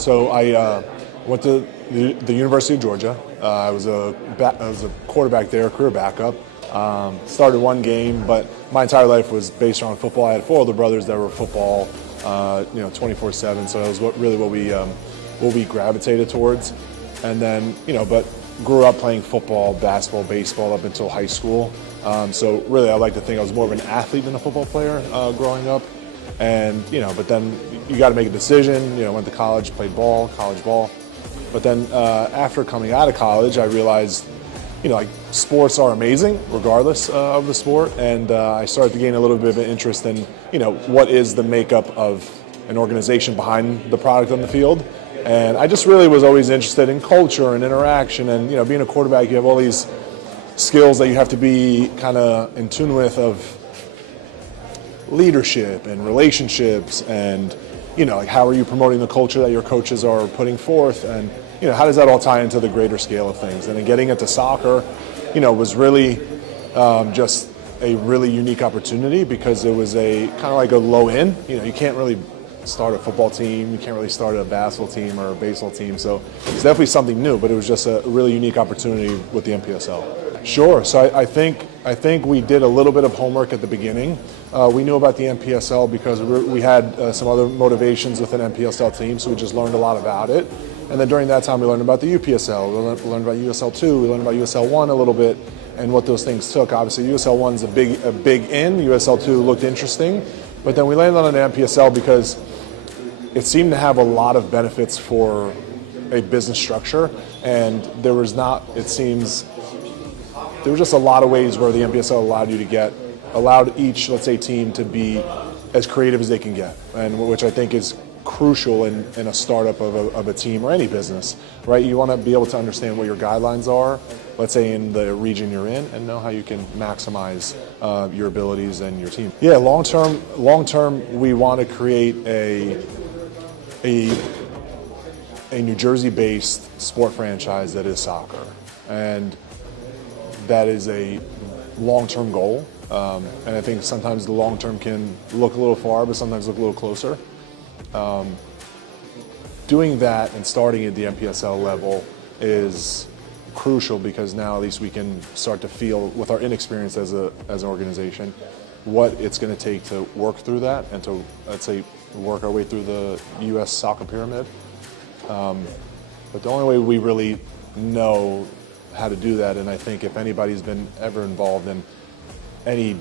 So I went to the University of Georgia. I was a quarterback there, career backup. Started one game, but my entire life was based around football. I had four older brothers that were football, 24/7. So that was really what we gravitated towards. And then, but grew up playing football, basketball, baseball up until high school. So really, I like to think I was more of an athlete than a football player growing up. And but then you got to make a decision. Went to college, played college ball. But then after coming out of college, I realized, sports are amazing regardless of the sport, and I started to gain a little bit of an interest in, what is the makeup of an organization behind the product on the field. And I just really was always interested in culture and interaction, and being a quarterback, you have all these skills that you have to be kind of in tune with, of leadership and relationships, and how are you promoting the culture that your coaches are putting forth, and how does that all tie into the greater scale of things. And then getting into soccer, was really just a really unique opportunity, because it was a kind of like a low end. You can't really start a football team, you can't really start a basketball team or a baseball team, so it's definitely something new, but it was just a really unique opportunity with the NPSL. Sure. So I think we did a little bit of homework at the beginning. We knew about the NPSL because we had some other motivations with an NPSL team, so we just learned a lot about it. And then during that time, we learned about the UPSL, we learned about USL 2, we learned about USL 1 a little bit, and what those things took. Obviously, USL 1's a big in. USL 2 looked interesting, but then we landed on an NPSL because it seemed to have a lot of benefits for a business structure, and there was just a lot of ways where the NPSL allowed each, let's say, team to be as creative as they can get, and which I think is crucial in a startup of a team or any business, right? You want to be able to understand what your guidelines are, let's say in the region you're in, and know how you can maximize your abilities and your team. Yeah, long term, we want to create a New Jersey-based sport franchise that is soccer, and that is a long-term goal, and I think sometimes the long-term can look a little far, but sometimes look a little closer. Doing that and starting at the NPSL level is crucial, because now at least we can start to feel, with our inexperience as an organization, what it's going to take to work through that and to, let's say, work our way through the U.S. soccer pyramid. But the only way we really know how to do that, and I think if anybody's been ever involved in any,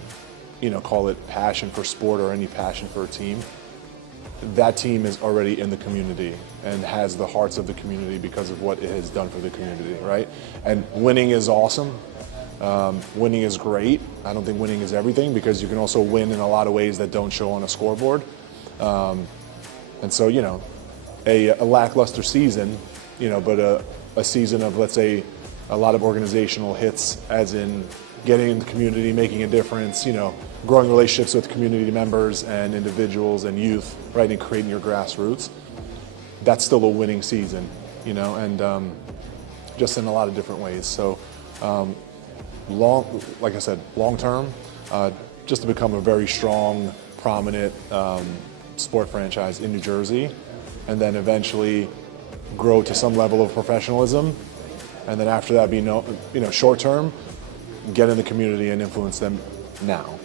call it passion for sport or any passion for a team, that team is already in the community and has the hearts of the community because of what it has done for the community, right? And winning is awesome. Winning is great. I don't think winning is everything, because you can also win in a lot of ways that don't show on a scoreboard. And so, a lackluster season, but a season of, let's say, a lot of organizational hits, as in getting in the community, making a difference, growing relationships with community members and individuals and youth, right, and creating your grassroots. That's still a winning season, and just in a lot of different ways. So, like I said, long term, just to become a very strong, prominent sport franchise in New Jersey, and then eventually grow to some level of professionalism, and then after that, be short term, get in the community and influence them now.